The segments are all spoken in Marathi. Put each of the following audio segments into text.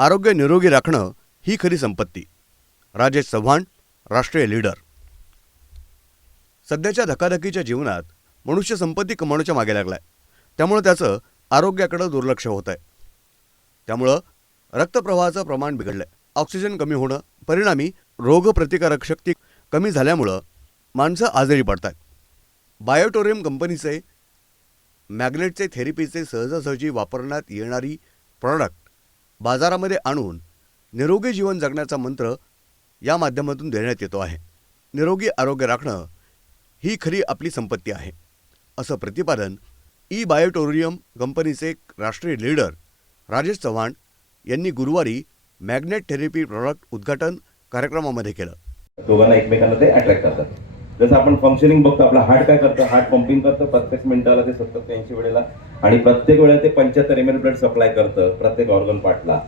आरोग्य निरोगी राखणं ही खरी संपत्ती. राजेश चव्हाण राष्ट्रीय लीडर. सध्याच्या धकाधकीच्या जीवनात मनुष्य संपत्ती कमावण्याच्या मागे लागलाय. त्यामुळं त्याचं आरोग्याकडं दुर्लक्ष होत आहे त्यामुळं रक्तप्रवाहाचं प्रमाण बिघडलंय. ऑक्सिजन कमी होणं परिणामी रोगप्रतिकारक शक्ती कमी झाल्यामुळं माणसं आजारी पडतात बायोटोरियम कंपनीचे मॅग्नेटचे थेरपीचे सहजासहजी वापरण्यात येणारी प्रॉडक्ट बाजारामध्ये आणून निरोगी जीवन जगण्याचा मंत्र या माध्यमातून देण्यात येतो आहे. निरोगी आरोग्य राखणं ही खरी आपली संपत्ती आहे. असं प्रतिपादन ई बायोटोरियम कंपनीचे राष्ट्रीय लीडर राजेश चव्हाण यांनी गुरुवारी मॅग्नेट थेरपी प्रॉडक्ट उद्घाटन कार्यक्रमामध्ये केलं. दोघांना एकमेकांना ते अट्रॅक्ट करतात. जसं आपण फंक्शनिंग बघतो आपला हार्ट काय करतं? हार्ट पंपिंग करतं प्रत्येक मिनिटाला ते सत्तर ते ऐंशी वेळेला आणि प्रत्येक वेळेला ते पंच्याहत्तर एम एल ब्लड सप्लाय करतं प्रत्येक ऑर्गन पार्टला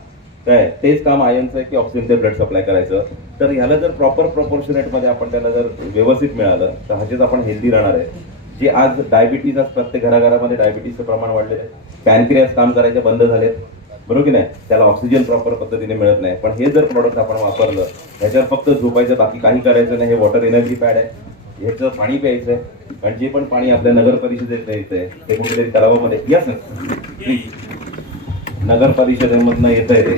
काय? तेच काम आयनचं आहे की ऑक्सिजनचे ब्लड सप्लाय करायचं. तर ह्याला जर प्रॉपर प्रपोर्शनेटमध्ये आपण त्याला जर व्यवस्थित मिळालं तर हजेच आपण हेल्दी राहणार आहे. जे आज डायबिटीज आज प्रत्येक घराघरामध्ये डायबिटीजचं प्रमाण वाढलेलं आहे पॅनक्रियास काम करायचे बंद झालेत. बरोबर की नाही? त्याला ऑक्सिजन प्रॉपर पद्धतीने मिळत नाही. पण हे जर प्रॉडक्ट आपण वापरलं ह्याच्यावर फक्त झोपायचं बाकी काही करायचं नाही हे वॉटर एनर्जी पॅड आहे. ह्याचं पाणी प्यायचंय आणि जे पण पाणी आपल्या नगर परिषदेत द्यायचंय ते कुठेतरी तलावामध्ये या सर नगर परिषदेमधनं येत आहे ते.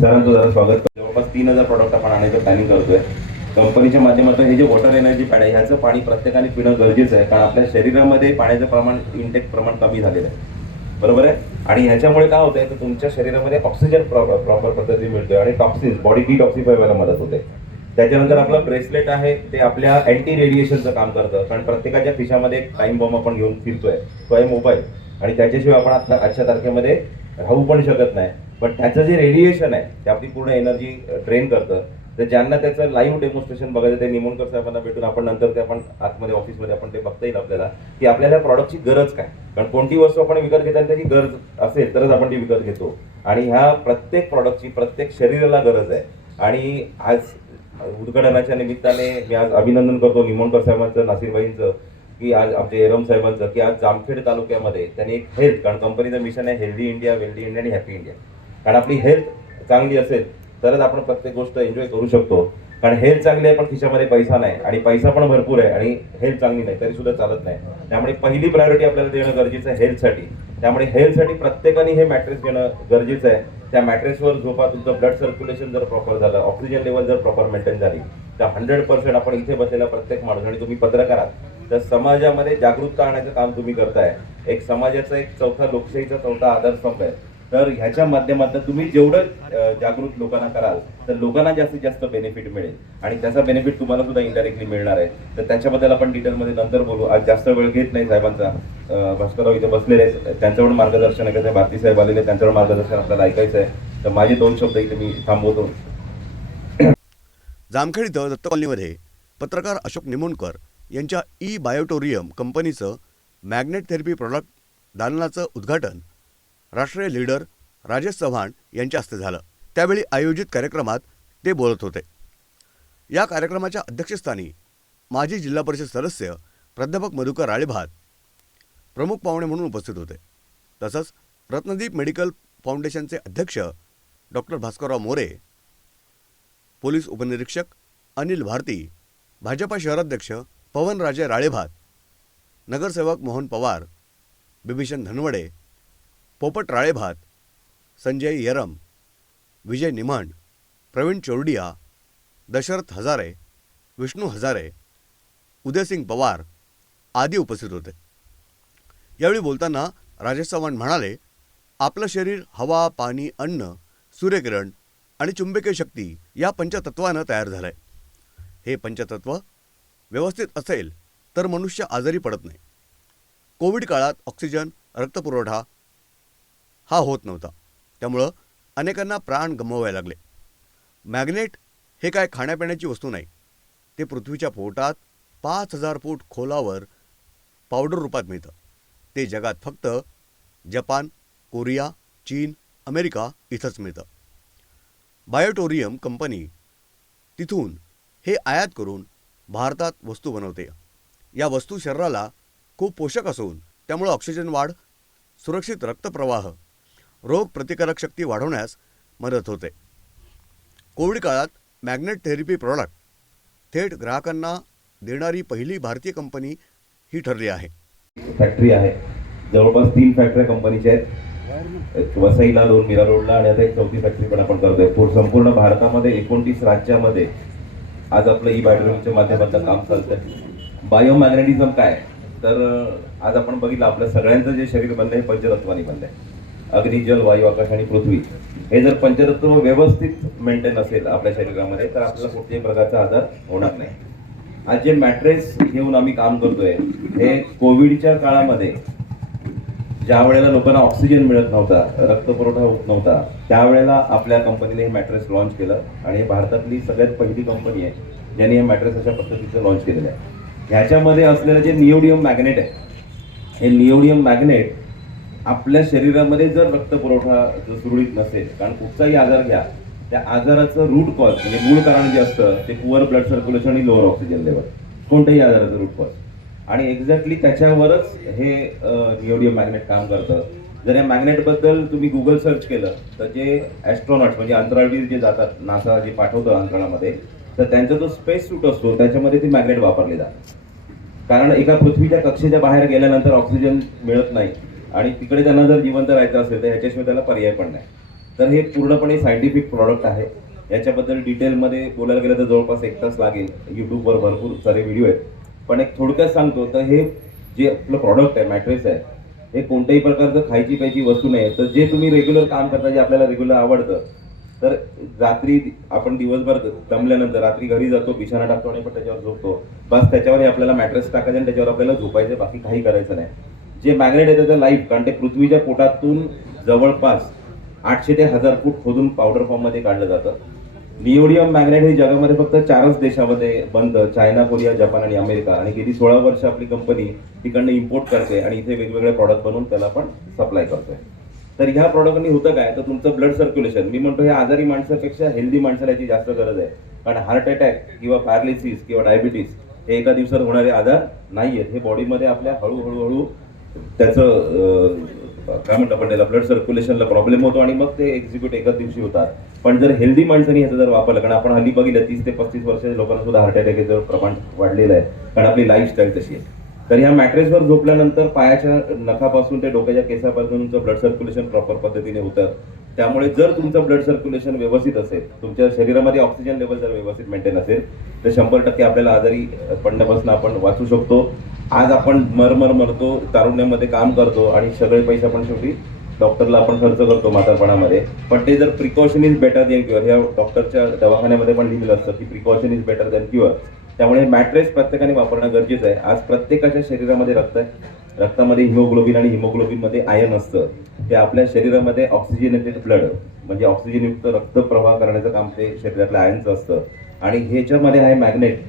सरांचं जरा स्वागत जवळपास तीन हजार प्रॉडक्ट आपण आणायचं प्लॅनिंग करतोय. कंपनीच्या माध्यमातून हे जे वॉटर एनर्जी पॅड आहे ह्याचं पाणी प्रत्येकाने पिणं गरजेचं आहे कारण आपल्या शरीरामध्ये पाण्याचं प्रमाण इंटेक प्रमाण कमी झालेलं आहे. बरोबर आहे? आणि ह्याच्यामुळे काय होतंय तर तुमच्या शरीरामध्ये ऑक्सिजन प्रॉपर पद्धती मिळतोय आणि टॉक्सिन्स बॉडी डिटॉक्सिफाय व्हायला मदत होते. त्याच्यानंतर आपलं ब्रेसलेट आहे ते आपल्या अँटी रेडिएशनचं काम करतं. कारण प्रत्येकाच्या खिशामध्ये एक टाइम बॉम्ब आपण घेऊन फिरतोय. तो आहे मोबाईल आणि त्याच्याशिवाय आपण आता आजच्या तारखेमध्ये राहू पण शकत नाही. पण त्याचं जे रेडिएशन आहे ते आपली पूर्ण एनर्जी ट्रेन करतं. तर ज्यांना त्याचं लाईव्ह डेमॉन्स्ट्रेशन बघायचं ते निमोणकर साहेबांना भेटून आपण नंतर ते आपण आतमध्ये ऑफिसमध्ये आपण ते बघता येईल आपल्याला की आपल्याला प्रॉडक्टची गरज काय? कारण कोणती वस्तू आपण विकत घेताना त्याची गरज असेल तरच आपण ती विकत घेतो. आणि ह्या प्रत्येक प्रॉडक्टची प्रत्येक शरीराला गरज आहे. आणि आज उद्घाटनाच्या निमित्ताने मी आज अभिनंदन करतो निमोणकर साहेबांचं नासिरबाईंचं की आज आमचे एरम साहेबांचं की आज जामखेड तालुक्यामध्ये त्यांनी एक हेल्थ कारण कंपनीचं मिशन आहे हेल्दी इंडिया वेल्दी इंडिया आणि हॅपी इंडिया कारण आपली हेल्थ चांगली असेल तरच आपण प्रत्येक गोष्ट एन्जॉय करू शकतो. कारण हेल्थ चांगली आहे पण खिशामध्ये पैसा नाही आणि पैसा पण भरपूर आहे आणि हेल्थ चांगली नाही तरी सुद्धा चालत नाही. त्यामुळे पहिली प्रायोरिटी आपल्याला देणं गरजेचं आहे हेल्थसाठी त्यामुळे हेल्थसाठी प्रत्येकाने हे मॅट्रेस घेणं गरजेचं आहे. त्या मॅट्रेसवर झोपा तुमचं ब्लड सर्क्युलेशन जर प्रॉपर झालं ऑक्सिजन लेवल जर प्रॉपर मेंटेन झाली तर हंड्रेड पर्सेंट आपण इथे बसलेला प्रत्येक माणूस आणि तुम्ही पत्रकार आहात तर समाजामध्ये जागरूकता आणायचं काम तुम्ही करताय. एक समाजाचा एक चौथा लोकशाहीचा चौथा आधारस्तंभ आहे. तर ह्याच्या माध्यमातून तुम्ही जेवढं जागृत लोकांना कराल तर लोकांना जास्तीत जास्त बेनिफिट मिळेल. आणि त्याचा बेनिफिट तुम्हाला सुद्धा इनडायरेक्टली मिळणार आहे. तर त्याच्याबद्दल आपण डिटेलमध्ये नंतर बोलू. आज जास्त वेळ घेत नाही साहेबांचा. भास्करराव इथे बसलेले आहेत. त्यांच्याकडून मार्गदर्शन आहे. भारती साहेब आलेले त्यांच्याकडून मार्गदर्शन आपल्याला ऐकायचं आहे. तर माझे दोन शब्द इथे मी थांबवतो. जामखेड इथं दत्त कॉलनीमध्ये पत्रकार अशोक निमोणकर यांच्या ई बायोटोरियम कंपनीचं मॅग्नेट थेरपी प्रॉडक्ट दालनाचं उद्घाटन राष्ट्रीय लीडर राजेश चव्हाण यांच्या हस्ते झालं. त्यावेळी आयोजित कार्यक्रमात ते बोलत होते. या कार्यक्रमाच्या अध्यक्षस्थानी माजी जिल्हा परिषद सदस्य प्राध्यापक मधुकर राळेभात प्रमुख पाहुणे म्हणून उपस्थित होते. तसंच रत्नदीप मेडिकल फाउंडेशनचे अध्यक्ष डॉक्टर भास्करराव मोरे पोलीस उपनिरीक्षक अनिल भारती भाजपा शहराध्यक्ष पवनराजे राळेभात नगरसेवक मोहन पवार बिभीषण धनवडे पोपट राळेभात संजय यरम विजय निमण प्रवीण चोरडिया दशरथ हजारे विष्णू हजारे उदयसिंग पवार आदी उपस्थित होते. यावेळी बोलताना राजेश चव्हाण म्हणाले आपलं शरीर हवा पाणी अन्न सूर्यकिरण आणि चुंबकीय शक्ती या पंचतत्वानं तयार झालं आहे हे पंचतत्व व्यवस्थित असेल तर मनुष्य आजारी पडत नाही. कोविड काळात ऑक्सिजन रक्तपुरवठा हा होत नव्हता. त्यामुळं अनेकांना प्राण गमवावे लागले. मॅग्नेट हे काय खाण्यापिण्याची वस्तू नाही. ते पृथ्वीच्या पोटात पाच हजार फूट खोलावर पावडर रूपात मिळतं. ते जगात फक्त जपान कोरिया चीन अमेरिका इथंच मिळतं. बायोटोरियम कंपनी तिथून हे आयात करून भारतात वस्तू बनवते. या वस्तू शरीराला खूप पोषक असून त्यामुळं ऑक्सिजन वाढ सुरक्षित रक्तप्रवाह रोग प्रतिकारक शक्ती वाढवण्यास मदत होते. कोविड काळात मॅग्नेट थेरपी प्रॉडक्ट थेट ग्राहकांना देणारी पहिली भारतीय कंपनी ही ठरली आहे. फॅक्टरी आहे. जवळपास तीन फॅक्टऱ्या कंपनीच्या आहेत. वसईला दोन मीरा रोडला आणि आता एक चौथी फॅक्टरी पण आपण करतोय. संपूर्ण भारतामध्ये एकोणतीस राज्यामध्ये आज आपलं ई बायोटेक्नॉलॉजीच्या माध्यमातलं काम चालतंय. बायोमॅग्नेटिझम काय? तर आज आपण बघितलं आपलं सगळ्यांचं जे शरीर बनलं हे पंचतत्वानी बनलंय. अग्नी जल वायू आकाश आणि पृथ्वी हे जर पंचतत्व व्यवस्थित मेंटेन असेल आपल्या शरीरामध्ये तर आपल्याला कुठल्याही प्रकारचा आजार होणार नाही. आज जे मॅट्रेस घेऊन आम्ही काम करतोय हे कोविडच्या काळामध्ये ज्या वेळेला लोकांना ऑक्सिजन मिळत नव्हता रक्तपुरवठा होत नव्हता त्यावेळेला आपल्या कंपनीने हे मॅट्रेस लॉन्च केलं. आणि हे भारतातली सगळ्यात पहिली कंपनी आहे ज्यांनी हे मॅट्रेस अशा पद्धतीचं लॉन्च केलेलं आहे. ह्याच्यामध्ये असलेलं जे निओडियम मॅग्नेट आहे हे निओडियम मॅग्नेट आपल्या शरीरामध्ये जर रक्तपुरवठा जर सुरळीत नसेल कारण कुठचाही आजार घ्या त्या आजाराचं रूट कॉज म्हणजे मूळ कारण जे असतं ते पुअर ब्लड सर्क्युलेशन आणि लोअर ऑक्सिजन लेवल कोणत्याही आजाराचं रूट कॉज आणि एक्झॅक्टली त्याच्यावरच हे निओडियम मॅग्नेट काम करतं. जर या मॅग्नेटबद्दल तुम्ही गुगल सर्च केलं तर जे ॲस्ट्रॉनॉट्स म्हणजे अंतराळवीर जे जातात नासा जे पाठवतं अंतराळामध्ये तर त्यांचा जो स्पेस सूट असतो त्याच्यामध्ये ते मॅग्नेट वापरले जातात कारण एका पृथ्वीच्या कक्षेच्या बाहेर गेल्यानंतर ऑक्सिजन मिळत नाही. आणि तिकडे त्यांना जर जिवंत राहायचं असेल तर ह्याच्याशिवाय त्याला पर्याय पण नाही. तर हे पूर्णपणे सायंटिफिक प्रॉडक्ट आहे. याच्याबद्दल डिटेलमध्ये बोलायला गेलं तर जवळपास एक तास लागेल. यूट्यूबवर भरपूर सारे व्हिडिओ आहेत. पण एक थोडक्यात सांगतो तर हे जे आपलं प्रॉडक्ट आहे मॅट्रेस आहे हे कोणत्याही प्रकारचं खायची प्यायची वस्तू नाही. तर जे तुम्ही रेग्युलर काम करता जे आपल्याला रेग्युलर आवडतं तर रात्री आपण दिवसभर दमल्यानंतर रात्री घरी जातो बिछाना टाकतो आणि पण त्याच्यावर झोपतो. बस त्याच्यावर हे आपल्याला मॅट्रेस टाकायचं आणि त्याच्यावर आपल्याला झोपायचं बाकी काही करायचं नाही. जे मॅग्नेट आहे त्याचं लाईफ कारण ते पृथ्वीच्या पोटातून जवळपास आठशे ते हजार फूट खोदून पावडर फॉर्ममध्ये काढलं जातं. निओडियम मॅग्नेट हे जगामध्ये फक्त चारच देशामध्ये बंद चायना कोरिया जपान आणि अमेरिका. आणि गेली सोळा वर्ष आपली कंपनी तिकडनं इम्पोर्ट करते आणि इथे वेगवेगळे प्रॉडक्ट बनवून त्याला आपण सप्लाय करतोय. तर ह्या प्रॉडक्टनी होतं काय? तर तुमचं ब्लड सर्क्युलेशन मी म्हणतो हे आजारी माणसापेक्षा हेल्दी माणसाला याची जास्त गरज आहे. कारण हार्ट अटॅक किंवा पॅरालिसिस किंवा डायबिटीस हे एका दिवसात होणारे आजार नाही आहेत हे बॉडीमध्ये आपल्या हळूहळू हळू त्याचं काय म्हणतो आपण त्याला ब्लड सर्क्युलेशनला प्रॉब्लेम होतो आणि मग ते एक्झिक्यूट एकाच दिवशी होतात. पण जर हेल्दी माणसाने ह्याचं जर वापरलं कारण आपण हल्ली बघितलं तीस ते पस्तीस वर्षाच्या लोकांना सुद्धा हार्ट अटॅकचं प्रमाण वाढलेलं आहे. कारण आपली लाईफस्टाईल तशी आहे. तर ह्या मॅट्रेसवर झोपल्यानंतर पायाच्या नखापासून ते डोक्याच्या केसापासून ब्लड सर्क्युलेशन प्रॉपर पद्धतीने होतं. त्यामुळे जर तुमचं ब्लड सर्क्युलेशन व्यवस्थित असेल तुमच्या शरीरामध्ये ऑक्सिजन लेवल जर व्यवस्थित मेंटेन असेल तर शंभर टक्के आपल्याला आजारी पडण्यापासून आपण वाचू शकतो. आज आपण मरमर मरतो तारुण्यामध्ये काम करतो आणि सगळे पैसे आपण शेवटी डॉक्टरला आपण खर्च करतो म्हातारपणामध्ये. पण ते जर precaution is better than cure ह्या डॉक्टरच्या दवाखान्यामध्ये पण लिहिलेलं असतं की precaution is better than cure त्यामुळे मॅट्रेस प्रत्येकाने वापरणं गरजेचं आहे. आज प्रत्येकाच्या शरीरामध्ये रक्त आहे. रक्तामध्ये हिमोग्लोबिन आणि हिमोग्लोबिनमध्ये आयन असतं. ते आपल्या शरीरामध्ये ऑक्सिजनेटेड ब्लड म्हणजे ऑक्सिजनयुक्त रक्त प्रवाह करण्याचं काम ते शरीरातल्या आयनचं असतं. आणि ह्याच्यामध्ये आहे मॅग्नेट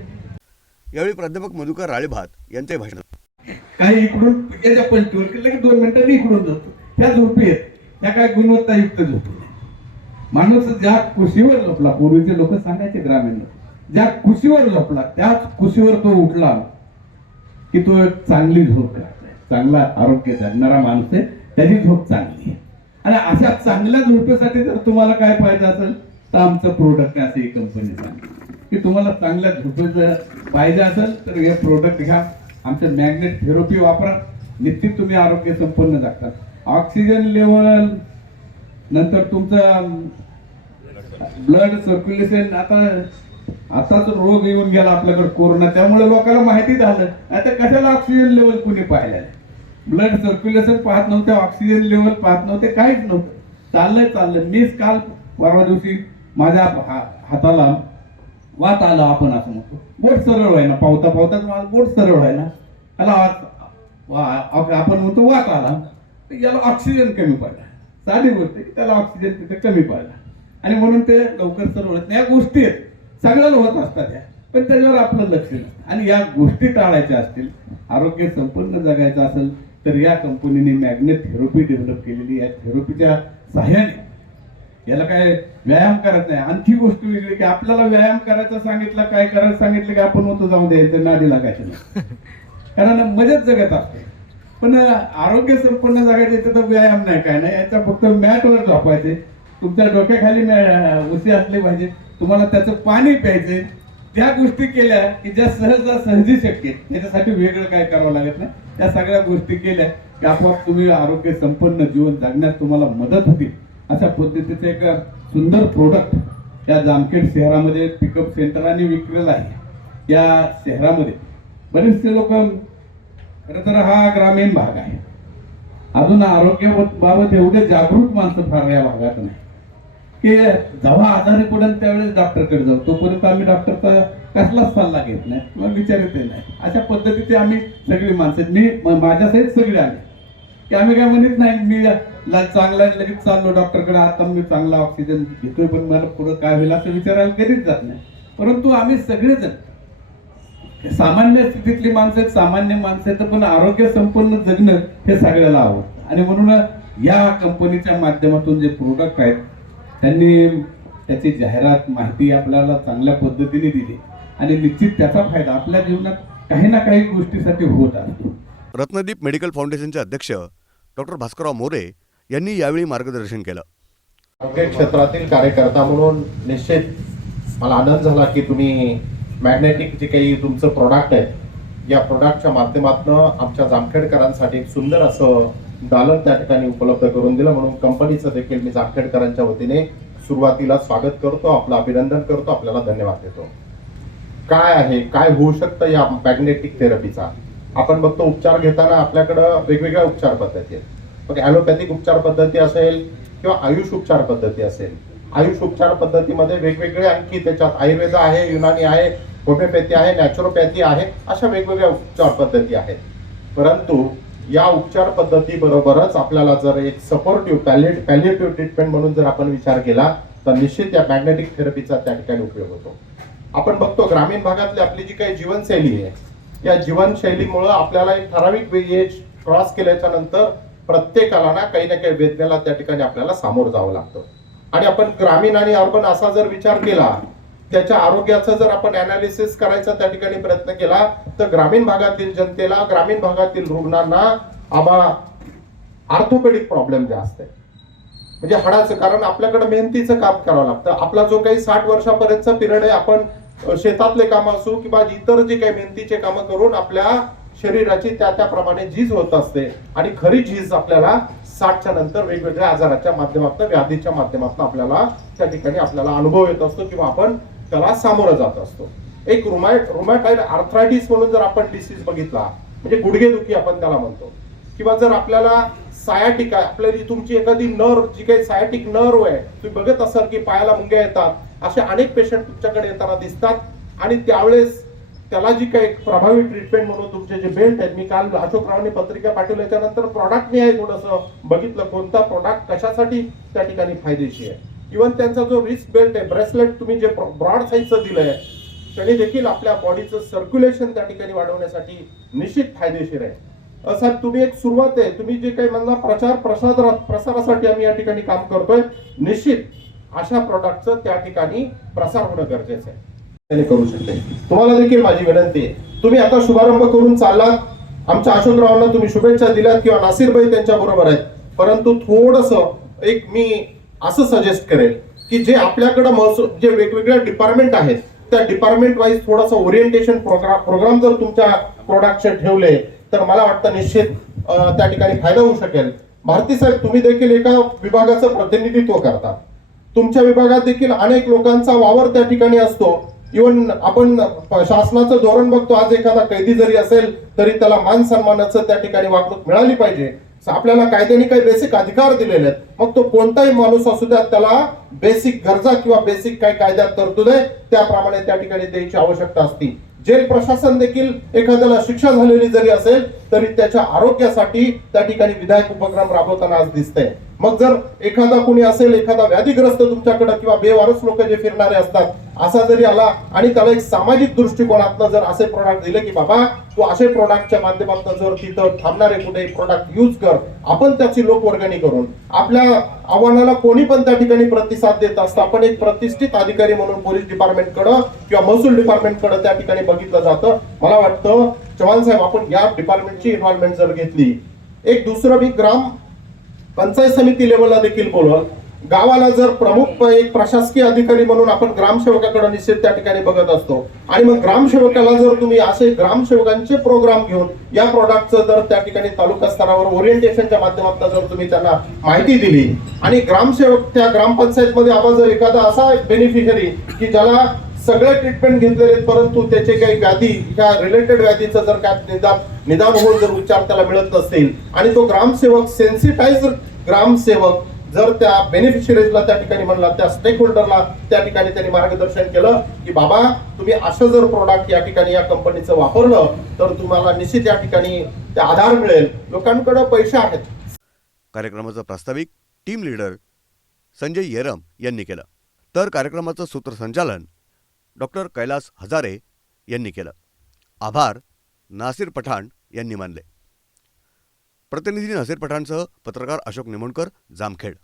यावेळी प्राध्यापक मधुकर राळेभात यांचे भाषण काही इकडून याच्या पंचवर लगेच की दोन मिनिटांनी इकडून जातो. त्या झोपी आहेत. त्या काय गुणवत्तायुक्त झोपी आहेत. माणूस ज्या कुशीवर झोपला पूर्वीचे लोक सांगायचे ग्रामीण लोक ज्या कुशीवर झोपला त्याच कुशीवर तो उठला की तो एक चांगली झोप चांगला आरोग्य जगणारा माणूस आहे त्याची झोप चांगली आहे. आणि अशा चांगल्या झोपेसाठी जर तुम्हाला काय पाहिजे असेल तर आमचं प्रोडक्ट आहे असं ही कंपनी सांगते की तुम्हाला चांगल्या झोपेचं पाहिजे असेल तर हे प्रोडक्ट घ्या. आमचं मॅग्नेट थेरपी वापरा. निश्चित तुम्ही आरोग्य संपन्न जगता. ऑक्सिजन लेवल नंतर तुमचं ब्लड सर्क्युलेशन आता आताच रोग येऊन गेला आपल्याकडे कोरोना. त्यामुळे लोकांना माहिती झालं. आता कशाला ऑक्सिजन लेवल कुणी पाहिलं ब्लड सर्क्युलेशन पाहत नव्हते ऑक्सिजन लेवल पाहत नव्हते काहीच नव्हतं. चाललंय चाललंय. मीच काल परवा दिवशी माझ्या हा- हाताला वात आला आपण असं म्हणतो. बोट सरळ व्हायना पावता पावताच बोट सरळ व्हायना. त्याला वात आपण म्हणतो वात आला. तर याला ऑक्सिजन कमी पडला. साधी गोष्ट आहे की त्याला ऑक्सिजन तिथे कमी पडला. आणि म्हणून ते लवकर सरळ होत नाही या गोष्टी आहेत. सगळ्याला होत असतात या. पण त्याच्यावर आपलं लक्ष नसतं. आणि या गोष्टी टाळायच्या असतील आरोग्य संपन्न जगायचं असेल तर या कंपनीने मॅग्नेट थेरपी डेव्हलप केलेली या थेरपीच्या सहाय्याने याला काय व्यायाम करत नाही. आणखी गोष्ट वेगळी की आपल्याला व्यायाम करायचं सांगितलं काय करायचं सांगितलं की आपण होतो जाऊन द्यायचं नादी लागायचं नाही. कारण मजेत जगत असते. पण आरोग्य संपन्न जगायचे तर व्यायाम नाही काय नाही. याचा फक्त मॅटवर झोपायचे. तुमच्या डोक्याखाली उशी असली पाहिजे. तुम्हाला त्याचं पाणी प्यायचंय. त्या गोष्टी केल्या की ज्या सहजासहजी शक्य आहेत. त्याच्यासाठी वेगळं काय करावं लागत नाही. त्या सगळ्या गोष्टी केल्या की आपोआप तुम्ही आरोग्य संपन्न जीवन जगण्यास तुम्हाला मदत होतील. अशा पद्धतीचं एक सुंदर प्रोडक्ट या जामखेड शहरामध्ये पिकअप सेंटरांनी विकलेला आहे. या शहरामध्ये बरेचसे लोक खरं तर हा ग्रामीण भाग आहे. अजून आरोग्य बाबत एवढे जागरूक माणसं फार या भागात नाही. की जेव्हा आजारी पडेल त्यावेळेस डॉक्टरकडे जाऊ. तोपर्यंत आम्ही डॉक्टरचा कसलाच सल्ला घेत नाही किंवा विचारत नाही. अशा पद्धतीचे आम्ही सगळी माणसं मी माझ्यासहित सगळे आले की आम्ही काय म्हणत नाही मी ला- चांगला लगेच चाललो डॉक्टरकडे आता मी चांगला ऑक्सिजन घेतोय पण मला पुढे काय होईल असं विचारायला कधीच जात नाही. परंतु आम्ही सगळेजण सामान्य स्थितीतली माणसं आहेत सामान्य माणसं आहेत पण आरोग्य संपन्न जगणं हे सगळ्याला आवडतं. आणि म्हणून या कंपनीच्या माध्यमातून जे प्रोडक्ट आहेत त्यांनी त्याची जाहिरात माहिती आपल्याला चांगल्या पद्धतीने दिली. आणि निश्चित त्याचा फायदा आपल्या जीवनात काही ना काही गोष्टीसाठी होत असतो. रत्नदीप मेडिकल फाउंडेशनचे अध्यक्ष डॉक्टर भास्करराव मोरे यांनी यावेळी मार्गदर्शन केलं. आरोग्य क्षेत्रातील कार्यकर्ता म्हणून निश्चित मला आनंद झाला की तुम्ही मॅग्नेटिक जे काही तुमचं प्रोडक्ट आहे या प्रोडक्टच्या माध्यमातून आमच्या जामखेडकरांसाठी एक सुंदर असं दालन त्या ठिकाणी उपलब्ध करून दिलं. म्हणून कंपनीचं देखील मी जामखेडकरांच्या वतीने सुरुवातीला स्वागत करतो आपलं अभिनंदन करतो आपल्याला धन्यवाद देतो. काय आहे काय होऊ शकतं या मॅग्नेटिक थेरपीचा आपण बघतो उपचार घेताना आपल्याकडं वेगवेगळ्या उपचार पद्धती आहेत. मग ॲलोपॅथिक उपचार पद्धती असेल किंवा आयुष उपचार पद्धती असेल. आयुष उपचार पद्धतीमध्ये वेगवेगळे आणखी त्याच्यात आयुर्वेद आहे युनानी आहे होमिओपॅथी आहे नॅचरोपॅथी आहे अशा वेगवेगळ्या उपचार पद्धती आहेत. परंतु या उपचार पद्धती बरोबरच आपल्याला जर एक सपोर्टिव्ह पॅलेट पॅलेटिव्ह ट्रीटमेंट म्हणून जर आपण विचार केला तर निश्चित या मॅग्नेटिक थेरपीचा त्या ठिकाणी उपयोग होतो. आपण बघतो ग्रामीण भागातली आपली जी काही जीवनशैली आहे या जीवनशैलीमुळं आपल्याला एक ठराविक एज क्रॉस केल्याच्यानंतर प्रत्येकाला ना काही ना काही वेदनेला त्या ठिकाणी आपल्याला सामोरं जावं लागतं. आणि आपण ग्रामीण आणि अर्बन असा जर विचार केला त्याच्या आरोग्याचा जर आपण अनालिसिस करायचा त्या ठिकाणी प्रयत्न केला तर ग्रामीण भागातील जनतेला ग्रामीण भागातील रुग्णांना आबा आर्थोपेडिक प्रॉब्लेम जास्त आहे. म्हणजे हाडाचं कारण आपल्याकडे मेहनतीचं काम करावं लागतं. आपला जो काही साठ वर्षापर्यंतचा पिरियड आहे आपण शेतातले काम असो किंवा इतर जे काही मेहनतीचे कामं करून आपल्या शरीराची त्या त्याप्रमाणे झीज होत असते. आणि खरी झीज आपल्याला साठच्या नंतर वेगवेगळ्या आजाराच्या माध्यमातून व्याधीच्या माध्यमातून आपल्याला त्या ठिकाणी आपल्याला अनुभव येत असतो किंवा आपण त्याला सामोरं जात असतो. एक रुमाय रुमॅटाईड आर्थरायटिस म्हणून जर आपण डिसीज बघितला म्हणजे गुडघेदुखी आपण त्याला म्हणतो. किंवा जर आपल्याला सायाटिक आहे आपल्या जी तुमची एखादी नर्व जी काही सायाटिक नर्व आहे तुम्ही बघत असाल की पायाला मुंग्या येतात असे अनेक पेशंट तुमच्याकडे येताना दिसतात. आणि त्यावेळेस त्याला जी काही प्रभावी ट्रीटमेंट म्हणून तुमचे जे बेल्ट आहेत मी काल अशोकरावांनी पत्रिका पाठवल्या त्यानंतर प्रॉडक्ट मी आहे थोडंसं बघितलं कोणता प्रॉडक्ट कशासाठी त्या ठिकाणी फायदेशीर आहे. इव्हन त्यांचा जो रिस्क बेल्ट आहे ब्रेसलेट तुम्ही जे ब्रॉड साईजचं दिलं आहे त्याने देखील आपल्या बॉडीचं सर्क्युलेशन त्या ठिकाणी वाढवण्यासाठी निश्चित फायदेशीर आहे. साहेब तुम्ही एक सुरुवात आहे तुम्ही जे काही म्हणला प्रचार प्रसार प्रसारासाठी आम्ही या ठिकाणी काम करतोय निश्चित अशा प्रॉडक्टचं त्या ठिकाणी प्रसार होणं गरजेचं आहे. करू शकते तुम्हाला देखील माझी विनंती आहे. तुम्ही आता शुभारंभ करून चाललात. आमच्या अशोकरावांना तुम्ही शुभेच्छा दिल्यात किंवा नासिरबाई त्यांच्या बरोबर आहेत. परंतु थोडस एक मी असं सजेस्ट करेल की जे आपल्याकडे महसूल जे वेगवेगळ्या डिपार्टमेंट आहेत त्या डिपार्टमेंट वाईज थोडासा ओरिएंटेशन प्रोग्राम प्रोग्राम जर तुमच्या प्रोडक्टचे ठेवले तर मला वाटतं निश्चित त्या ठिकाणी फायदा होऊ शकेल. भारती साहेब तुम्ही देखील एका विभागाचं प्रतिनिधित्व करता. तुमच्या विभागात देखील अनेक लोकांचा वावर त्या ठिकाणी असतो. इवन आपण शासनाचं धोरण बघतो आज एखादा कैदी जरी असेल तरी त्याला मान सन्मानाचं त्या ठिकाणी वागणूक मिळाली पाहिजे. आपल्याला कायद्याने काही बेसिक अधिकार दिलेले आहेत. मग तो कोणताही माणूस असू द्या त्याला बेसिक गरजा किंवा बेसिक काही कायद्यात तरतूद आहे त्याप्रमाणे त्या ठिकाणी द्यायची आवश्यकता असते. जेल प्रशासन देखील एखाद्याला शिक्षा झालेली जरी असेल तरी त्याच्या आरोग्यासाठी त्या ठिकाणी विधायक उपक्रम राबवताना आज दिसतंय. मग जर एखादा कोणी असेल एखादा व्याधीग्रस्त तुमच्याकडे किंवा बेवारस लोक जे फिरणारे असतात असा जरी आला आणि त्याला एक सामाजिक दृष्टिकोनातनं जर असे प्रोडक्ट दिले की बाबा तू असे प्रोडक्टच्या माध्यमातून जर तिथं थांबणारे कुठे प्रोडक्ट यूज कर आपण त्याची लोकवर्गणी करून आपल्या आव्हानाला कोणी पण त्या ठिकाणी प्रतिसाद देत असतं आपण एक प्रतिष्ठित अधिकारी म्हणून पोलीस डिपार्टमेंटकडं किंवा महसूल डिपार्टमेंटकडे त्या ठिकाणी बघितलं जातं. मला वाटतं चव्हाण साहेब आपण या डिपार्टमेंटची इन्व्हॉल्वमेंट जर घेतली एक दुसरं मी ग्राम पंचायत समिती लेवलला देखील बोलवल गावाला जर प्रमुख एक प्रशासकीय अधिकारी म्हणून आपण ग्रामसेवकाकडे निश्चित त्या ठिकाणी बघत असतो. आणि मग ग्रामसेवकाला जर तुम्ही असे ग्रामसेवकांचे प्रोग्राम घेऊन या प्रॉडक्टचं जर त्या ठिकाणी तालुका स्तरावर ओरिएंटेशनच्या माध्यमातून जर तुम्ही त्यांना माहिती दिली आणि ग्रामसेवक त्या ग्रामपंचायतमध्ये आवाज जर एखादा असा बेनिफिशरी की ज्याला सगळे ट्रीटमेंट घेतलेले आहेत, परंतु त्याचे काही व्याधी ह्या रिलेटेड व्याधीचं जर काय निदान निदान होऊन जर उपचार त्याला मिळत नसतील आणि तो ग्रामसेवक सेन्सिटाईज ग्रामसेवक जर त्या बेनिफिशरीजला त्या ठिकाणी म्हणला त्या स्टेक होल्डरला त्या ठिकाणी त्यांनी मार्गदर्शन केलं की बाबा तुम्ही असं जर प्रोडक्ट या ठिकाणी या कंपनीचं वापरलं तर तुम्हाला निश्चित या ठिकाणी ते आधार मिळेल. लोकांकडे पैसे आहेत. कार्यक्रमाचं प्रास्ताविक टीम लीडर संजय येरम यांनी केलं. तर कार्यक्रमाचं सूत्रसंचालन डॉक्टर कैलास हजारे यांनी केलं. आभार नासिर पठाण यांनी मानले. प्रतिनिधी नासिर पठाणसह पत्रकार अशोक निमोणकर जामखेड.